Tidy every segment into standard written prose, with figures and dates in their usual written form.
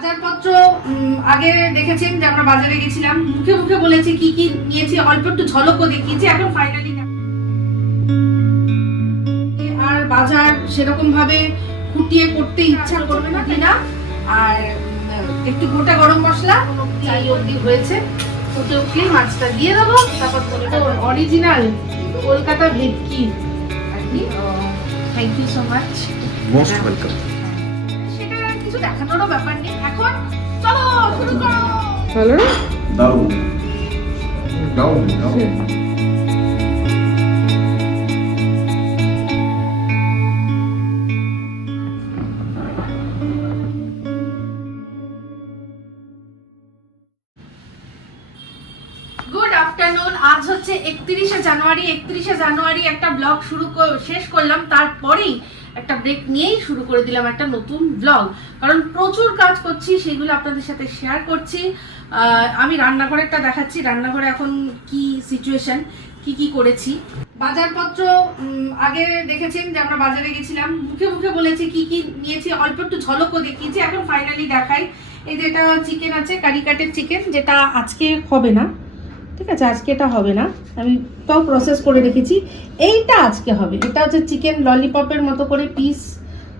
বাজারপত্র আগে দেখেছেন যে আমরা বাজারে গেছিলাম, মুখে মুখে বলেছি কি কি নিয়েছি, অল্প একটু ঝলকও দেখিয়েছি। এখন ফাইনালি আর বাজার সেরকম ভাবে খুঁটিয়ে করতে ইচ্ছা করবে না। আর একটু গোটা গরম মশলা চাই অবধি হয়েছে, ফুটে উঠলেই মাছটা দিয়ে দেবো। তারপর অরিজিনাল কলকাতা ভেটকি আর কি। Thank you so much, most welcome. সেটা কিছু দেখানোরও ব্যাপার নেই। এখন চলো শুরু করো। ভালো না? দারুণ দারুণ দারুণ। Good afternoon. আজ হচ্ছে 31শে জানুয়ারি। 31শে জানুয়ারি একটা ব্লগ শেষ করলাম, তারপরেই একটা ব্রেক নিয়েই শুরু করে দিলাম একটা নতুন ব্লগ। কারণ প্রচুর কাজ করছি, সেগুলো আপনাদের সাথে শেয়ার করছি। আমি রান্নাঘরেরটা দেখাচ্ছি, রান্নাঘরে এখন কি সিচুয়েশন, কি কি করেছি। বাজারপত্র আগে দেখেছেন যে আমরা বাজারে গেছিলাম, মুখে মুখে বলেছি কি কি নিয়েছি, অল্প একটু ঝলকও দেখিয়েছি। এখন ফাইনালি দেখাই। এই যে এটা চিকেন আছে, কারি কাটের চিকেন, যেটা আজকে হবে না, ঠিক আছে, আজকে এটা হবে না, আমি তাও প্রসেস করে রেখেছি। এইটা আজকে হবে। এটা হচ্ছে চিকেন ললিপপের মতো করে পিস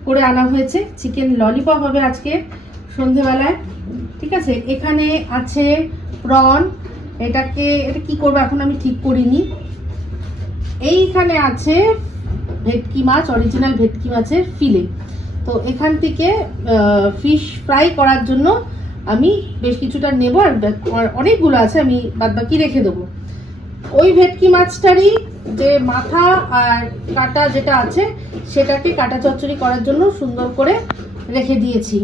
করে আনা হয়েছে, চিকেন ললিপপ হবে আজকে সন্ধেবেলায়, ঠিক আছে। এখানে আছে প্রন, এটা কি করবো এখন আমি ঠিক করিনি। এইখানে আছে ভেটকি মাছ, অরিজিনাল ভেটকি মাছের ফিলে। তো এখান থেকে ফিশ ফ্রাই করার জন্য আমি বেশ কিছুটা নেব, আর অনেকগুলো আছে, আমি বাদবাকি রেখে দেবো। ওই ভেটকি মাছটারই যে মাথা আর কাটা যেটা আছে, সেটাকে কাটা চচ্চড়ি করার জন্য সুন্দর করে রেখে দিয়েছি।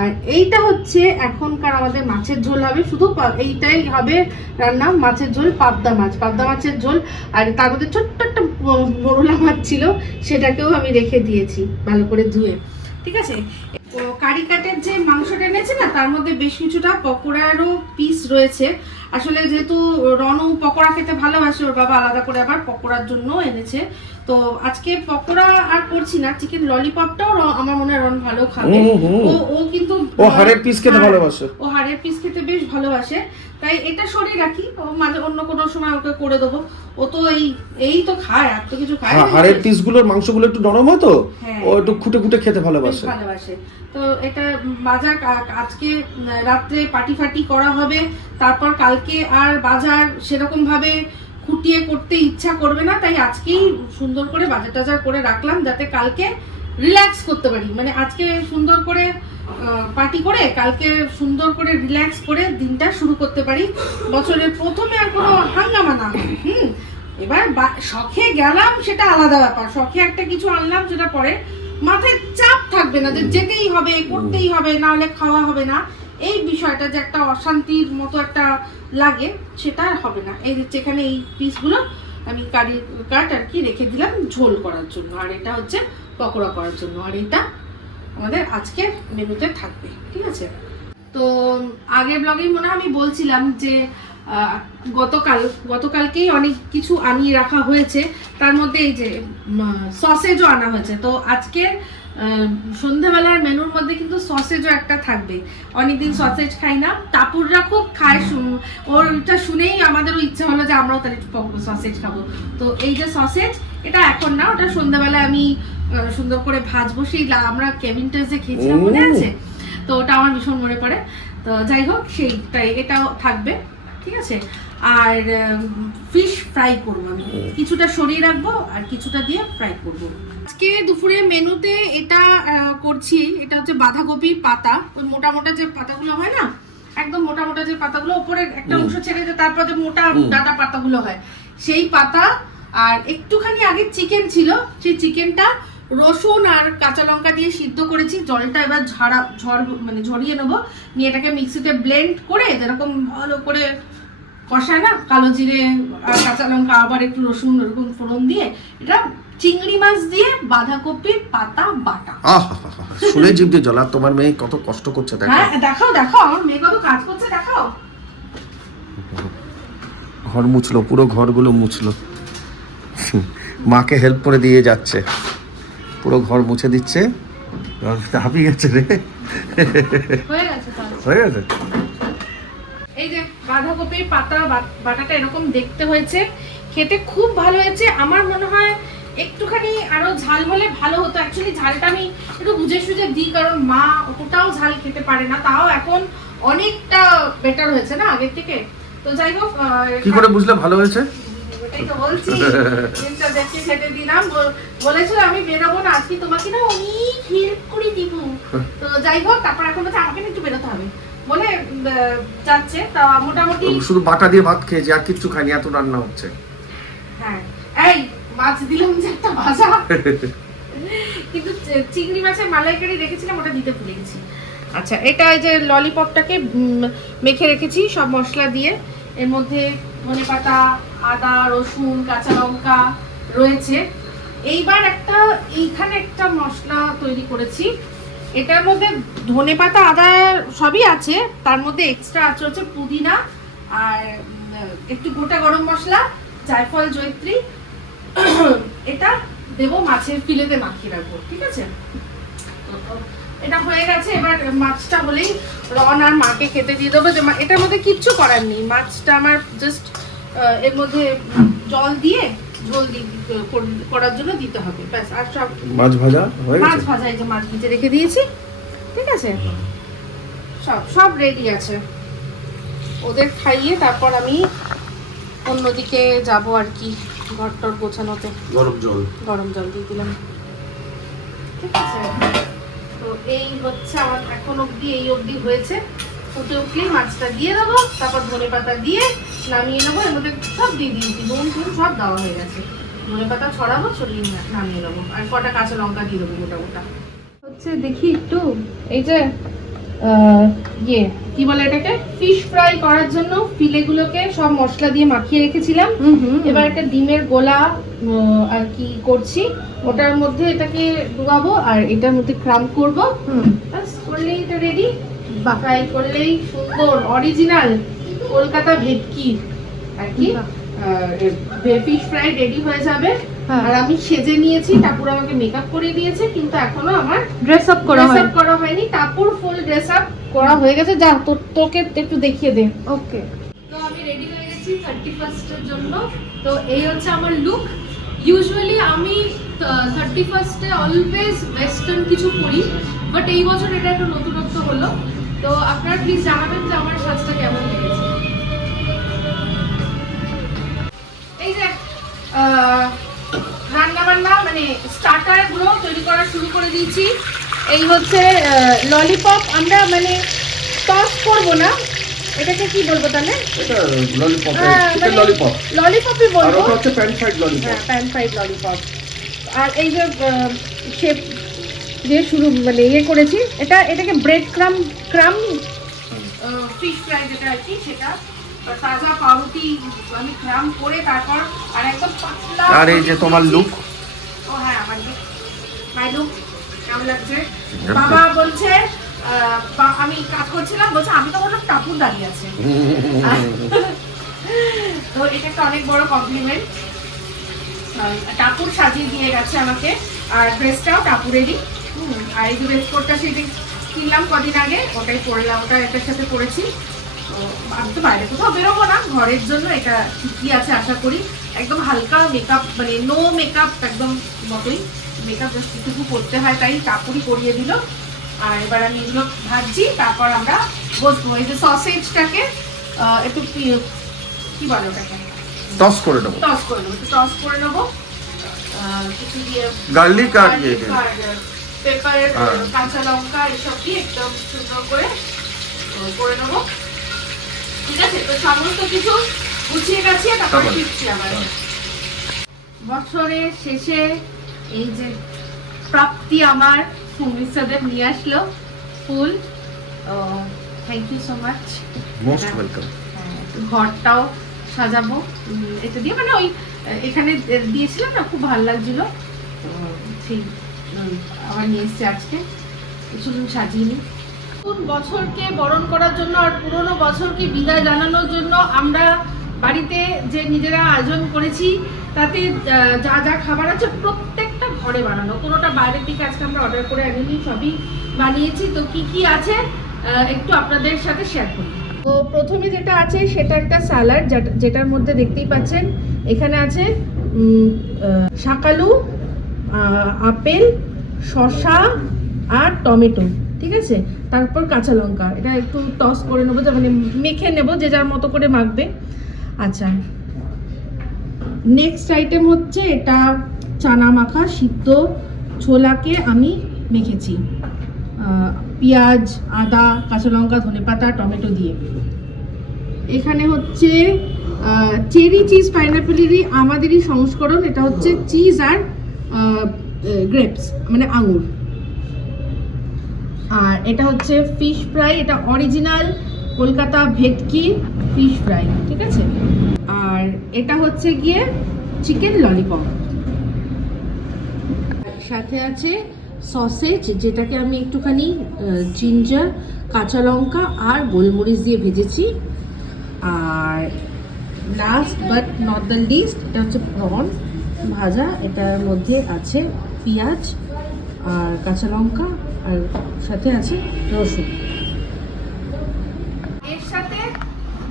আর এইটা হচ্ছে এখনকার আমাদের মাছের ঝোল হবে, শুধু এইটাই হবে রান্না, মাছের ঝোল, পাবদা মাছের ঝোল। আর তার মধ্যে ছোট্ট একটা মোরলা মাছ ছিল, সেটাকেও আমি রেখে দিয়েছি ভালো করে ধুয়ে, ঠিক আছে। কারি কাটের যে মাংসটা এনেছে না, তার মধ্যে বেশ কিছুটা পকোড়ারও পিস রয়েছে। আসলে যেহেতু রনু পকোড়া খেতে ভালোবাসে, ওর বাবা আলাদা করে আবার পকোড়ার জন্য এনেছে। তো আজকে পকোড়া আর করছি না, চিকেন ললিপপটাও আমার মনে হয় রন ভালো খাবে। ও কিন্তু ও হাড়ের পিস খেতে ভালোবাসে, ও হাড়ের পিস খেতে বেশ ভালোবাসে, তাই এটা সরিয়ে রাখি। ও মাঝে অন্য কোনো সময় ওকে করে দেবো। ও তো এই তো খায়, আর তো কিছু খায় না। হাড়ের পিসগুলোর মাংসগুলো একটু নরম হয় তো, হ্যাঁ, ও একটু খুঁটে খুঁটে খেতে ভালোবাসে। তো এটা বাজার আজকে রাত্রে পাটি ফাটি করা হবে। তারপর কালকে আর বাজার সেরকম ভাবে খুঁটিয়ে করতে ইচ্ছা করবে না, তাই আজকেই সুন্দর করে বাজার টাজার করে রাখলাম, যাতে কালকে রিল্যাক্স করতে পারি। মানে আজকে সুন্দর করে পার্টি করে কালকে সুন্দর করে রিল্যাক্স করে দিনটা শুরু করতে পারি। বছরের প্রথমে আর কোনো হাঙ্গামা না হয়। এবার শখে গেলাম সেটা আলাদা ব্যাপার, শখে একটা কিছু আনলাম, সেটা পরে মাথায় চাপ থাকবে না যে যেতেই হবে, করতেই হবে, না হলে খাওয়া হবে না। এই বিষয়টা যে একটা অশান্তির মতো একটা লাগে, সেটা হবে না। এই যে এখানে এই পিসগুলো আমি কারি কাট আর কি রেখে দিলাম ঝোল করার জন্য, আর এটা হচ্ছে পকোড়া করার জন্য, আর এটা আমাদের আজকের মেনুতে থাকবে, ঠিক আছে। তো আগের ব্লগেই মনে হয় আমি বলছিলাম যে গতকালকেই অনেক কিছু আনিয়ে রাখা হয়েছে, তার মধ্যে এই যে সসেজও আনা হয়েছে। তো আজকে সন্ধ্যাবেলার মেনুর মধ্যে কিন্তু সসেজও একটা থাকবে। অনেকদিন সসেজ খাই না, টাপুররা খুব খায়, ওরটা শুনেই আমাদেরও ইচ্ছা হলো যে আমরাও তাহলে সসেজ খাবো। তো এই যে সসেজ, এটা এখন না, ওটা সন্ধ্যাবেলায় আমি সুন্দর করে ভাজবো। সেই আমরা কেভিনটাসে খেয়েছিলাম, মনে আছে? তো ওটা আমার ভীষণ মনে পড়ে। তো যাই হোক, সেইটাই এটাও থাকবে, ঠিক আছে। আর ফিশ ফ্রাই করবো, আমি কিছুটা সরিয়ে রাখবো আর কিছুটা দিয়ে ফ্রাই করবো। আজকে দুপুরে মেনুতে এটা করছি, এটা হচ্ছে বাঁধাকপির পাতা, ওই মোটা মোটা যে পাতাগুলো হয় না, একদম মোটা মোটা যে পাতাগুলো, উপরে একটা অংশ ছেড়ে যে তারপর যে মোটা ডাটা পাতাগুলো হয়, সেই পাতা। আর একটুখানি আগে চিকেন ছিল, সেই চিকেনটা রসুন আর কাঁচা লঙ্কা দিয়ে সিদ্ধ করেছি। জলটা এবার ঝরিয়ে নেবো, নিয়ে এটাকে মিক্সিতে ব্লেন্ড করে যেরকম ভালো করে কষায় না, কালো জিরে আর কাঁচা লঙ্কা আবার একটু রসুন এরকম ফোড়ন দিয়ে, এটা চিংড়ি মাছ দিয়ে বাঁধাকপির পাতা বাটা। শুনে জিভ দিয়ে জ্বলা। তোমার মেয়ে কত কষ্ট করছে দেখো। হ্যাঁ, দেখাও আমার মেয়ে কত কাজ করছে, দেখাও। ঘর মুছলো, পুরো ঘরগুলো মুছলো, মাকে হেল্প করে দিয়ে যাচ্ছে, পুরো ঘর মুছে দিচ্ছে। হাঁপিয়ে গেছে রে। হয়ে গেছে তাহলে। হয়ে গেছে। এই যে বাঁধাকপির পাতা বাটাটা এরকম দেখতে হয়েছে, খেতে খুব ভালো হয়েছে। আমার মনে হয় একটুখানি আরো ঝাল হলে ভালো হতো। অ্যাকচুয়ালি ঝালটা আমি একটু বুঝে সুঝে দিই, কারণ মা অতটাও ঝাল খেতে পারে না, তাও এখন অনেকটা বেটার হয়েছে না আগের থেকে। তো যাই হোক, কি করে বুঝলে ভালো হয়েছে? এটাই তো বলছি, জিনিসটা দেখে খেতে দিলাম। বলেছিল আমি বেরোবো না আজকে, তোমাকে না অনেক হেল্প করে দিব। তো যাই হোক, তারপর এখন বলছে আমাকে না একটু বেরোতে হবে বলে যাচ্ছে। তা মোটামুটি শুধু বাটা দিয়ে ভাত খেয়েছি, আর কিচ্ছু খাইনি, এত রান্না হচ্ছে। হ্যাঁ, এই মাছ দিলাম যে একটা ভাজা, কিন্তু চিংড়ি মাছের মালাইকারি রেখেছিলাম, ওটা দিতে ভুলে গেছি। আচ্ছা, এটা এই যে ললিপপটাকে মেখে রেখেছি সব মশলা দিয়ে। এর মধ্যে ধনেপাতা, আদা, রসুন, কাঁচা লঙ্কা রয়েছে। এইবার এইখানে একটা মশলা তৈরি করেছি। এটার মধ্যে ধনেপাতা, আদা সবই আছে, তার মধ্যে এক্সট্রা আছে হচ্ছে পুদিনা আর একটু গোটা গরম মশলা, জায়ফল, জয়িত্রী। এটা দেবো মাছের ফিলেতে মাখিয়ে রাখবো, ঠিক আছে? এটা হয়ে গেছে। এবার মাছটা হলেই রন আর মাকে খেতে দিয়ে দেবো। যে এটার মধ্যে কিচ্ছু করার নেই, মাছটা আমার জাস্ট এর মধ্যে জল দিয়ে ঝোল করার জন্য দিতে হবে, ব্যাস। আর সব মাছ ভাজা হয়ে গেছে। মাছ ভাজা এই যে মাছ ভেজে রেখে দিয়েছি, ঠিক আছে? সব রেডি আছে। ওদের খাইয়ে তারপর আমি অন্যদিকে যাব আর কি, ঘরটর গোছানোতে। গরম জল দিয়ে দিলাম, ঠিক আছে? তো এই হচ্ছে আমার এখন অবধি, এই অবধি হয়েছে। ফুটে উঠলেই মাছটা দিয়ে দেবো, তারপর ধনেপাতা দিয়ে নামিয়ে নেবো। এর মধ্যে সব দিয়ে দিয়েছি, নুন টুন সব দেওয়া হয়ে গেছে। ধনেপাতা ছড়াবো, ছড়িয়ে নামিয়ে নেবো। আর কটা কাঁচা লঙ্কা দিয়ে দেবো গোটা গোটা। হচ্ছে দেখি একটু এই যে কি বলে এটাকে, ফিশ ফ্রাই করার জন্য ফিলেগুলোকে সব মশলা দিয়ে মাখিয়ে রেখেছিলাম। এবার একটা ডিমের গোলা আর কি করছি, ওটার মধ্যে এটাকে ডুবাবো আর এটার মধ্যে ক্রাম করবো। ব্যাস, করলেই এটা রেডি। ফ্রাই করলেই সুন্দর অরিজিনাল কলকাতা ভেটকি আর কি ফিশ ফ্রাই রেডি হয়ে যাবে। আর আমি সেজে নিয়েছি, টাপুর আমাকে মেকআপ করে দিয়েছে, কিন্তু এখনো আমার ড্রেস আপ করা হয়নি। টাপুর ফুল ড্রেস আপ করা হয়ে গেছে। যা তোকে একটু দেখিয়ে দে। ওকে, তো আমি রেডি হয়ে গেছি 31st এর জন্য। তো এই হচ্ছে আমার লুক। ইউজুয়ালি আমি 31st এ অলওয়েজ ওয়েস্টার্ন কিছু পরি, বাট এই বছর এটা একটু নতুনত্ব হলো। তো আপনারা প্লিজ জানাবেন যে আমার সাজটা কেমন লেগেছে। এই যে রান্না বান্না মানে স্টার্টার গুলো তৈরি করা শুরু করে দিয়েছি। এই হচ্ছে ললিপপ। আমরা মানে টস করবো না, এটাকে কি বলবো তাহলে? এটা ললিপপ, চিকেন ললিপপ। ললিপপই বলবো। আর ওটা হচ্ছে প্যান ফ্রাইড ললিপপ। হ্যাঁ, প্যান ফ্রাইড ললিপপ। আর এই যে শেপ দিয়ে শুরু মানে করেছি, এটাকে ব্রেড ক্রাম ফিশ ফ্রাই যেটা আর কি, সেটা তাজা পাউরুটি আমি ক্রাম করে তারপর আর একদম পাতলা। আর এই যে তোমার লুক। ও হ্যাঁ, আমার লুক, মাই লুক কেমন লাগছে? বাবা বলছে আমি কাজ করছিলাম, বলছে আমি তো বললাম টাপুর দাঁড়িয়ে আছে। তো এটা একটা অনেক বড় কমপ্লিমেন্ট। টাপুর সাজিয়ে দিয়ে গেছে আমাকে, আর ড্রেসটাও টাপুরেরই। আর এই যে ড্রেস কোডটা সেটি কিনলাম কদিন আগে, ওটাই পরলাম, ওটা এটার সাথে পরেছি। তো আমি তো বাইরে কোথাও বেরোবো না, ঘরের জন্য এটা ঠিকই আছে আশা করি। একদম হালকা মেকআপ, মানে নো মেকআপ একদম মতোই, মেকআপ জাস্ট একটু করতে হয়, তাই টাপুরি করিয়ে দিল। আর এবার আমি এগুলো ভাজছি, তারপর আমরা বসবো। এই যে সসেজটাকে একটু কি বলে ওটাকে, টস করে নেবো। একটু টস করে নেবো কিছু দিয়ে, গার্লিক আর পেপার, কাঁচা লঙ্কা এসব দিয়ে একদম সুন্দর করে নেবো, ঠিক আছে? তো সমস্ত কিছু গুছিয়ে গাছিয়ে তারপরে ফিরছি আবার। বছরের শেষে এই যে প্রাপ্তি আমার সুমিশ্রাদের নিয়ে আসলো ফুল। Thank you so much, most welcome. ঘরটাও সাজাবো এটা দিয়ে, মানে ওই এখানে দিয়েছিলাম না, খুব ভালো লাগছিল, সেই আবার নিয়ে এসছি আজকে। শুধু সাজিয়ে নিই। নতুন বছরকে বরণ করার জন্য আর পুরনো বছরকে বিদায় জানানোর জন্য আমরা বাড়িতে যে নিজেরা আয়োজন করেছি, তাতে যা যা খাবার আছে প্রত্যেকটা ঘরে বানানো, কোনোটা বাইরের দিকে আজকে আমরা অর্ডার করে আনিনি, সবই বানিয়েছি। তো কি কি আছে একটু আপনাদের সাথে শেয়ার করি। তো প্রথমে যেটা আছে সেটা একটা স্যালাড, যেটার মধ্যে দেখতেই পাচ্ছেন এখানে আছে শাকালু, আপেল, শসা আর টমেটো, ঠিক আছে। তারপর কাঁচা লঙ্কা, এটা একটু টস করে নেবো, মানে মেখে নেবো, যে যার মতো করে মাখবে। আচ্ছা, নেক্সট আইটেম হচ্ছে এটা চানা মাখা, সিদ্ধ ছোলাকে আমি মেখেছি পেঁয়াজ, আদা, কাঁচা লঙ্কা, ধনেপাতা, টমেটো দিয়ে। এখানে হচ্ছে চেরি চিজ পাইনাপেলেরই আমাদেরই সংস্করণ, এটা হচ্ছে চিজ আর গ্রেপস মানে আঙুর। আর এটা হচ্ছে ফিশ ফ্রাই, এটা অরিজিনাল কলকাতা ভেটকি ফিশ ফ্রাই, ঠিক আছে। আর এটা হচ্ছে গিয়ে চিকেন ললিপপ, সাথে আছে সসেজ, যেটাকে আমি একটুখানি জিঞ্জার, কাঁচা লঙ্কা আর গোলমরিচ দিয়ে ভেজেছি। আর last but not the least, এটা হচ্ছে প্রন ভাজা, এটার মধ্যে আছে পেঁয়াজ আর কাঁচা লঙ্কা আর সাথে আছে রসুন। এর সাথে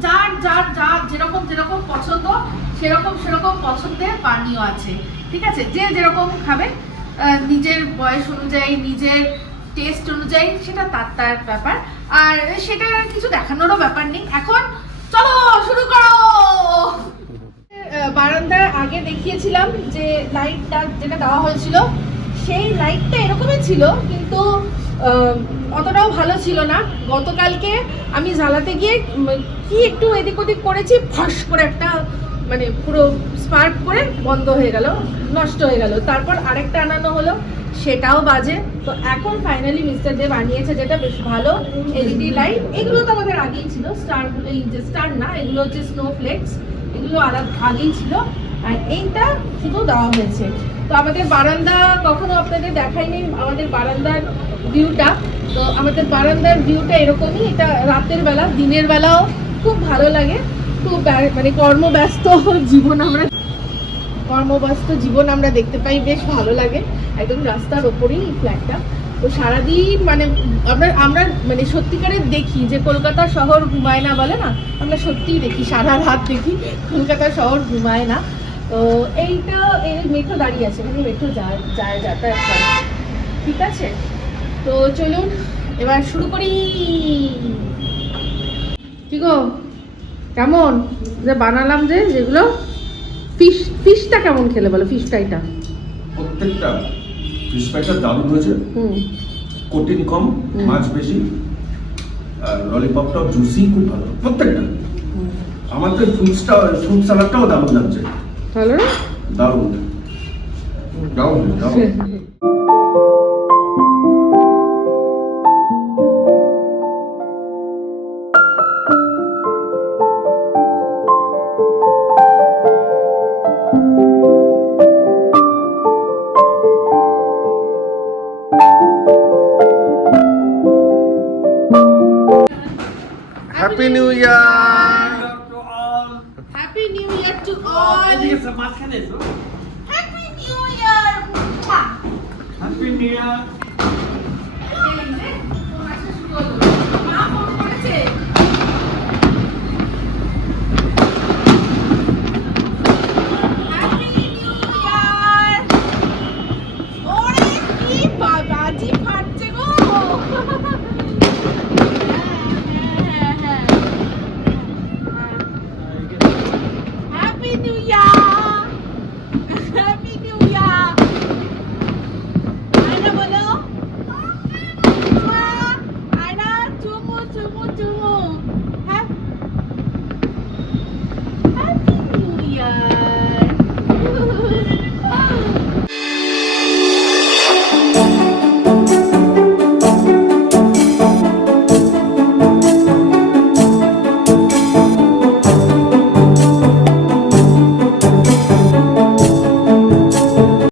যার যার যার যেরকম যেরকম পছন্দ সেরকম পছন্দের পানীয় আছে, ঠিক আছে। যে যেরকম খাবে নিজের বয়স অনুযায়ী, নিজের টেস্ট অনুযায়ী, সেটা তার ব্যাপার। আর সেটা কিছু দেখানোরও ব্যাপার নেই। এখন চলো শুরু করো। বারান্দার আগে দেখিয়েছিলাম যে লাইটটা যেটা দেওয়া হয়েছিল, সেই লাইটটা এরকমই ছিল, কিন্তু অতটাও ভালো ছিল না। গতকালকে আমি জ্বালাতে গিয়ে কি একটু এদিক ওদিক করেছি, ফাঁস করে একটা মানে পুরো স্পার্ক করে বন্ধ হয়ে গেল, নষ্ট হয়ে গেল। তারপর আরেকটা আনানো হলো, সেটাও বাজে। তো এখন ফাইনালি মিস্টার দেব আনিয়েছে যেটা বেশ ভালো এলইডি লাইট। এগুলো তো আমাদের আগেই ছিল, স্টার, এই যে স্টার না, এগুলো হচ্ছে স্নোফ্লেক্স, এগুলো আগেই ছিল। আর এইটা শুধু দেওয়া হয়েছে। তো আমাদের বারান্দা কখনো আপনাদের দেখাইনি, আমাদের বারান্দার ভিউটা। তো আমাদের বারান্দার ভিউটা এরকমই, এটা রাতের বেলা, দিনের বেলাও খুব ভালো লাগে। খুব মানে কর্মব্যস্ত জীবন আমরা দেখতে পাই, বেশ ভালো লাগে। একদম রাস্তার ওপরেই ফ্ল্যাটটা। তো সারাদিন মানে আমরা মানে সত্যিকারের দেখি যে কলকাতা শহর ঘুমায় না, বলে না, আমরা সত্যিই দেখি, সারা রাত দেখি কলকাতা শহর ঘুমায় না। তো এইটা এই মেট্রো দাঁড়িয়ে আছে, মানে মেট্রো যায় যাতায়াত করে, ঠিক আছে। তো চলুন এবার শুরু করি। কি গো, কেমন যে বানালাম, যেগুলো ফিশটা কেমন খেলে বলো, ফিশ ফ্রাইটা? প্রত্যেকটা ফিশ ফ্রাইটা দারুণ হয়েছে। কোটিন কম, মাছ বেশি, আর ললিপপটাও জুসি, খুব ভালো প্রত্যেকটা। আমার তো ফ্রুট সালাডটাও দারুণ লাগছে। ভালো না? দারুণ দারুণ দারুণ। Happy new year. Happy new year to all. Happy new year. Happy New Year!